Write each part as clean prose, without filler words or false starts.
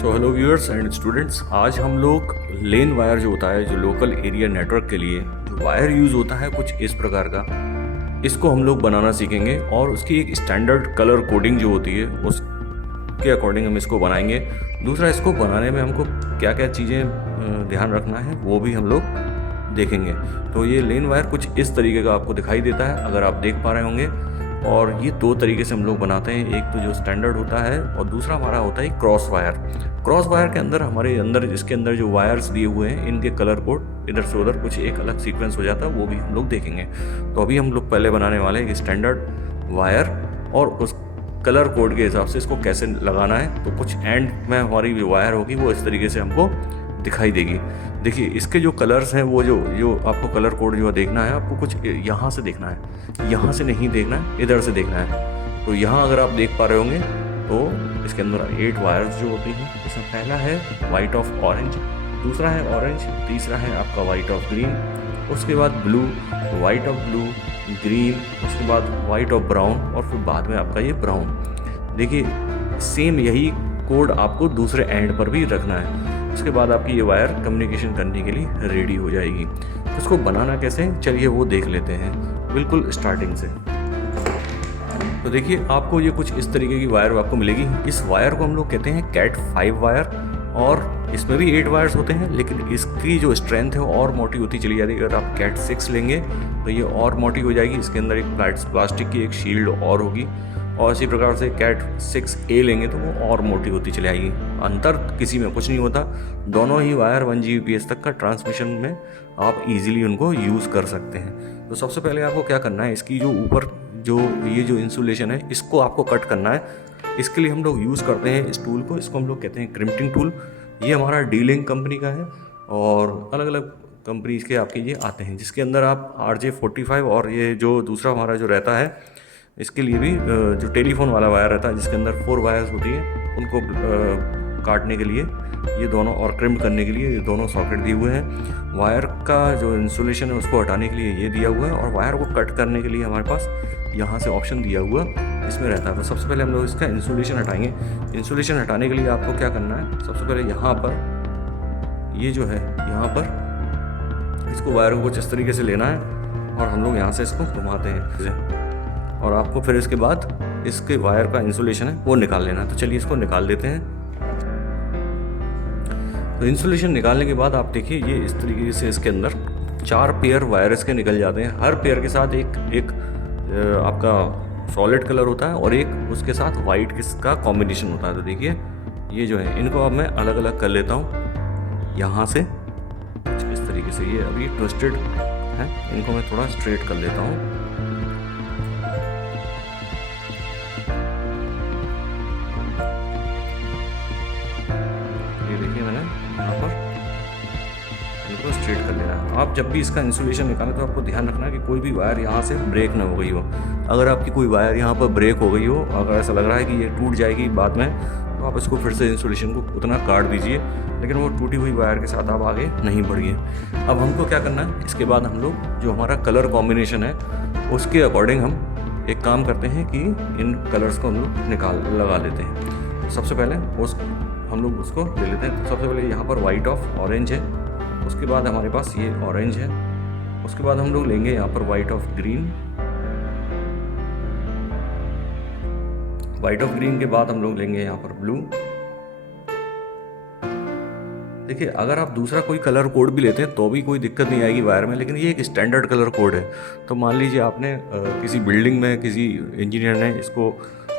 So hello viewers and students, आज हम लोग लेन वायर जो होता है, जो लोकल एरिया नेटवर्क के लिए जो वायर यूज़ होता है कुछ इस प्रकार का, इसको हम लोग बनाना सीखेंगे और उसकी एक स्टैंडर्ड कलर कोडिंग जो होती है उसके अकॉर्डिंग हम इसको बनाएंगे। दूसरा, इसको बनाने में हमको क्या क्या चीज़ें ध्यान रखना है वो भी हम लोग देखेंगे। तो ये लेन वायर कुछ इस तरीके का आपको दिखाई देता है, अगर आप देख पा रहे होंगे। और ये दो तरीके से हम लोग बनाते हैं, एक तो जो स्टैंडर्ड होता है और दूसरा हमारा होता है क्रॉस वायर। क्रॉस वायर के अंदर हमारे अंदर इसके अंदर जो वायर्स दिए हुए हैं इनके कलर कोड इधर से उधर कुछ एक अलग सीक्वेंस हो जाता है, वो भी हम लोग देखेंगे। तो अभी हम लोग पहले बनाने वाले हैं स्टैंडर्ड वायर और उस कलर कोड के हिसाब से इसको कैसे लगाना है। तो कुछ एंड में हमारी जो वायर होगी वो इस तरीके से हमको दिखाई देगी। देखिए, इसके जो कलर्स हैं वो जो आपको कलर कोड जो देखना है, आपको कुछ यहाँ से देखना है, यहाँ से नहीं देखना है, इधर से देखना है। तो यहाँ अगर आप देख पा रहे होंगे तो इसके अंदर 8 वायर्स जो होती हैं, इसमें पहला है वाइट ऑफ ऑरेंज, दूसरा है ऑरेंज, तीसरा है आपका वाइट ऑफ ग्रीन, उसके बाद blue, white of blue, green, उसके बाद वाइट ऑफ ब्राउन और फिर बाद में आपका ये ब्राउन। देखिए, सेम यही कोड आपको दूसरे एंड पर भी रखना है। उसके बाद आपकी ये वायर कम्युनिकेशन करने के लिए रेडी हो जाएगी। तो इसको बनाना कैसे, चलिए वो देख लेते हैं बिल्कुल स्टार्टिंग से। तो देखिए, आपको ये कुछ इस तरीके की वायर आपको मिलेगी। इस वायर को हम लोग कहते हैं कैट 5 वायर, और इसमें भी 8 वायर्स होते हैं, लेकिन इसकी जो स्ट्रेंथ है और मोटी होती चली जाती है। अगर आप कैट 6 लेंगे तो ये और मोटी हो जाएगी, इसके अंदर एक प्लास्टिक की एक शील्ड और होगी। और इसी प्रकार से कैट 6A लेंगे तो वो और मोटी होती चली आएगी। अंतर किसी में कुछ नहीं होता, दोनों ही वायर 1 Gbps तक का ट्रांसमिशन में आप इजीली उनको यूज़ कर सकते हैं। तो सबसे पहले आपको क्या करना है, इसकी जो ऊपर ये जो इंसुलेशन है इसको आपको कट करना है। इसके लिए हम लोग यूज़ करते हैं इस टूल को, इसको हम लोग कहते हैं क्रिम्पटिंग टूल। ये हमारा D-Link कंपनी का है और अलग अलग कंपनीज के आपके ये आते हैं, जिसके अंदर आप RJ45 और ये जो दूसरा हमारा जो रहता है इसके लिए भी जो टेलीफोन वाला वायर रहता है जिसके अंदर 4 वायर्स होती हैं, उनको काटने के लिए ये दोनों और क्रिम्प करने के लिए ये दोनों सॉकेट दिए हुए हैं। वायर का जो इंसुलेशन है उसको हटाने के लिए ये दिया हुआ है, और वायर को कट करने के लिए हमारे पास यहाँ से ऑप्शन दिया हुआ इसमें रहता है। तो सबसे पहले हम लोग इसका इंसुलेशन हटाएंगे। इंसुलेशन हटाने के लिए आपको क्या करना है, सबसे पहले यहाँ पर ये जो है यहाँ पर इसको वायर को कुछ इस तरीके से लेना है और हम लोग यहाँ से इसको घुमाते हैं, और आपको फिर इसके बाद इसके वायर का इंसुलेशन है वो निकाल लेना है। तो चलिए इसको निकाल देते हैं। तो इंसुलेशन निकालने के बाद आप देखिए ये इस तरीके से इसके अंदर 4 पेयर वायर्स के निकल जाते हैं। हर पेयर के साथ एक आपका सॉलिड कलर होता है और एक उसके साथ वाइट का कॉम्बिनेशन होता है। तो देखिए ये जो है इनको अब मैं अलग अलग कर लेता हूँ यहाँ से कुछ इस तरीके से। ये अभी ट्विस्टेड है, इनको मैं थोड़ा स्ट्रेट कर लेता हूँ। देखिए मैंने यहाँ पर इनको स्ट्रेट कर लेना है। आप जब भी इसका इंसुलेशन निकालें तो आपको ध्यान रखना है कि कोई भी वायर यहाँ से ब्रेक ना हो गई हो। अगर आपकी कोई वायर यहाँ पर ब्रेक हो गई हो, अगर ऐसा लग रहा है कि ये टूट जाएगी बाद में, तो आप इसको फिर से इंसुलेशन को उतना काट दीजिए, लेकिन वो टूटी हुई वायर के साथ आप आगे नहीं बढ़िए। अब हमको क्या करना है, इसके बाद हम लोग जो हमारा कलर कॉम्बिनेशन है उसके अकॉर्डिंग हम एक काम करते हैं कि इन कलर्स को हम लोग लगा लेते हैं। सबसे पहले हम लोग उसको ले लेते हैं। तो सबसे पहले यहाँ पर वाइट ऑफ ऑरेंज है, उसके बाद हमारे पास ये ऑरेंज है, उसके बाद हम लोग लेंगे यहाँ पर white of green. White of green के बाद हम लोग लेंगे यहाँ पर ब्लू। देखिए, अगर आप दूसरा कोई कलर कोड भी लेते हैं तो भी कोई दिक्कत नहीं आएगी वायर में, लेकिन ये एक स्टैंडर्ड कलर कोड है। तो मान लीजिए आपने किसी बिल्डिंग में किसी इंजीनियर ने इसको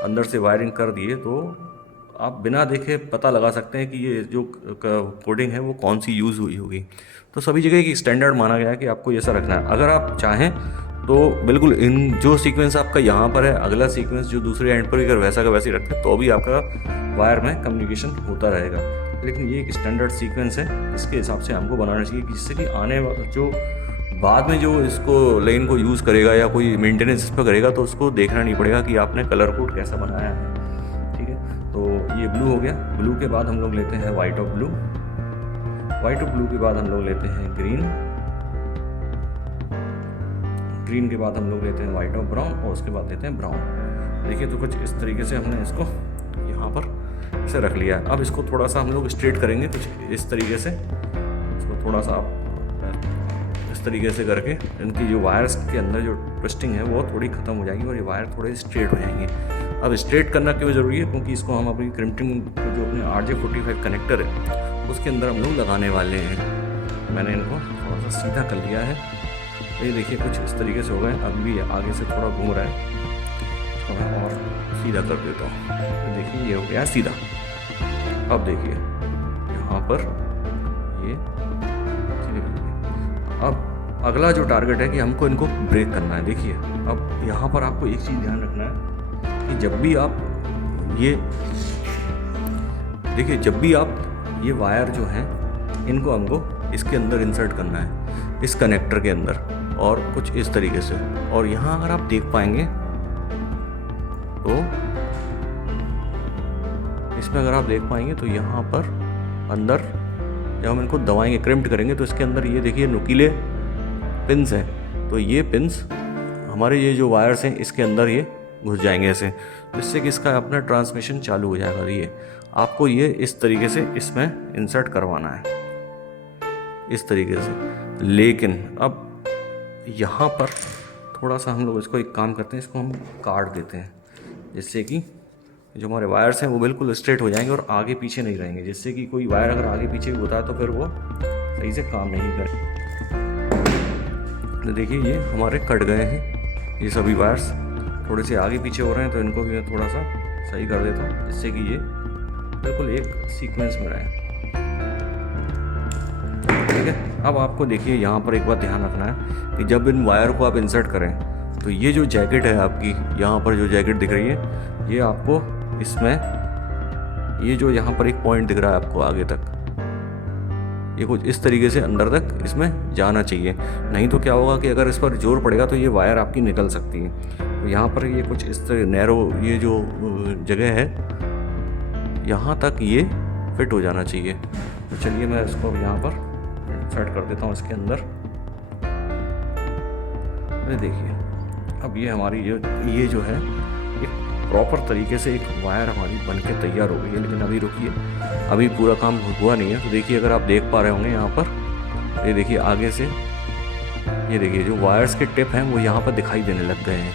अंदर से वायरिंग कर दिए, तो आप बिना देखे पता लगा सकते हैं कि ये जो कोडिंग है वो कौन सी यूज़ हुई होगी। तो सभी जगह एक स्टैंडर्ड माना गया है कि आपको ये सा रखना है। अगर आप चाहें तो बिल्कुल इन जो सीक्वेंस आपका यहाँ पर है, अगला सीक्वेंस जो दूसरे एंड पर भी अगर वैसा का वैसे ही रखें तो भी आपका वायर में कम्युनिकेशन होता रहेगा। लेकिन ये एक स्टैंडर्ड सीक्वेंस है, इसके हिसाब से हमको बनाना चाहिए, जिससे कि आने वाला जो बाद में जो इसको लाइन को यूज़ करेगा या कोई मेंटेनेंस इस पर करेगा तो उसको देखना नहीं पड़ेगा कि आपने कलर कोड कैसा बनाया है। ठीक है, तो ये ब्लू हो गया। ब्लू के बाद हम लोग लेते हैं white of blue. White of blue के बाद हम लोग लेते हैं ग्रीन। ग्रीन के बाद हम लोग लेते हैं वाइट ऑफ ब्राउन, और उसके बाद लेते हैं ब्राउन। देखिए, तो कुछ इस तरीके से हमने इसको यहाँ पर से रख लिया है। अब इसको थोड़ा सा हम लोग स्ट्रेट करेंगे कुछ इस तरीके से। इसको थोड़ा सा आप इस तरीके से करके इनकी जो वायर्स के अंदर जो ट्विस्टिंग है वो थोड़ी ख़त्म हो जाएगी और ये वायर थोड़े स्ट्रेट हो जाएंगे। अब स्ट्रेट करना क्यों ज़रूरी है? क्योंकि इसको हम अपनी क्रिम्पिंग जो अपने RJ45 कनेक्टर है उसके अंदर हम लोग लगाने वाले हैं। मैंने इनको थोड़ा सा सीधा कर लिया है। तो ये देखिए कुछ इस तरीके से हो गए। अभी भी आगे से थोड़ा घूम रहा है, थोड़ा और सीधा कर देता हूँ। तो देखिए ये हो गया सीधा। अब देखिए यहाँ पर ये, अब अगला जो टारगेट है कि हमको इनको ब्रेक करना है। देखिए अब यहाँ पर आपको एक चीज़ ध्यान रखना है कि जब भी आप ये देखिए, जब भी आप ये वायर जो हैं इनको हमको इसके अंदर इंसर्ट करना है, इस कनेक्टर के अंदर, और कुछ इस तरीके से। और यहाँ अगर आप देख पाएंगे तो इसमें अगर आप देख पाएंगे तो यहाँ पर अंदर जब हम इनको दबाएंगे, क्रिम्प्ट करेंगे, तो इसके अंदर ये देखिए नुकीले पिन्स हैं। तो ये पिन्स हमारे ये जो वायर्स हैं इसके अंदर ये घुस जाएंगे ऐसे, जिससे कि इसका अपना ट्रांसमिशन चालू हो जाएगा। ये आपको ये इस तरीके से इसमें इंसर्ट करवाना है, इस तरीके से। लेकिन अब यहाँ पर थोड़ा सा हम लोग इसको एक काम करते हैं, इसको हम काट देते हैं, जिससे कि जो हमारे वायर्स हैं वो बिल्कुल स्ट्रेट हो जाएंगे और आगे पीछे नहीं रहेंगे। जिससे कि कोई वायर अगर आगे पीछे होता है तो फिर वो सही से काम नहीं करे। तो देखिए ये हमारे कट गए हैं ये सभी वायर्स, थोड़े से आगे पीछे हो रहे हैं, तो इनको भी मैं थोड़ा सा सही कर देता हूँ, जिससे कि ये बिल्कुल एक सीक्वेंस में रहे। ठीक है। अब आपको देखिए यहाँ पर एक बात ध्यान रखना है कि जब इन वायर को आप इंसर्ट करें तो ये जो जैकेट है आपकी, यहाँ पर जो जैकेट दिख रही है, ये आपको इसमें ये जो यहाँ पर एक पॉइंट दिख रहा है आपको आगे तक, ये कुछ इस तरीके से अंदर तक इसमें जाना चाहिए। नहीं तो क्या होगा कि अगर इस पर जोर पड़ेगा तो ये वायर आपकी निकल सकती है। तो यहाँ पर ये कुछ इस तरह नैरो ये जो जगह है यहाँ तक ये फिट हो जाना चाहिए। तो चलिए मैं इसको यहाँ पर सेट कर देता हूँ इसके अंदर। अरे देखिए अब ये हमारी ये जो है एक प्रॉपर तरीके से एक वायर हमारी बन के तैयार हो गई है। लेकिन अभी रुकिए, अभी पूरा काम हुआ नहीं है। तो देखिए अगर आप देख पा रहे होंगे यहाँ पर, ये देखिए आगे से, ये देखिए जो वायर्स के टिप हैं वो यहाँ पर दिखाई देने लग गए हैं।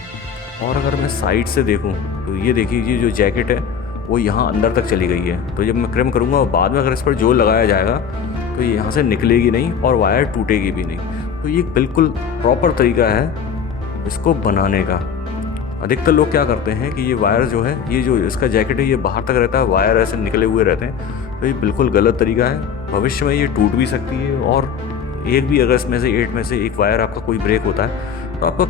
और अगर मैं साइड से देखूँ तो ये देखिए ये जो जैकेट है वो यहाँ अंदर तक चली गई है। तो जब मैं क्रिम करूँगा और बाद में अगर इस पर जोर लगाया जाएगा तो ये यहाँ से निकलेगी नहीं और वायर टूटेगी भी नहीं। तो ये बिल्कुल प्रॉपर तरीका है इसको बनाने का। अधिकतर लोग क्या करते हैं कि ये वायर जो है, ये जो इसका जैकेट है ये बाहर तक रहता है, वायर ऐसे निकले हुए रहते हैं। तो ये बिल्कुल गलत तरीका है। भविष्य में ये टूट भी सकती है और एक भी अगर इसमें से 8 में से एक वायर आपका कोई ब्रेक होता है तो आपका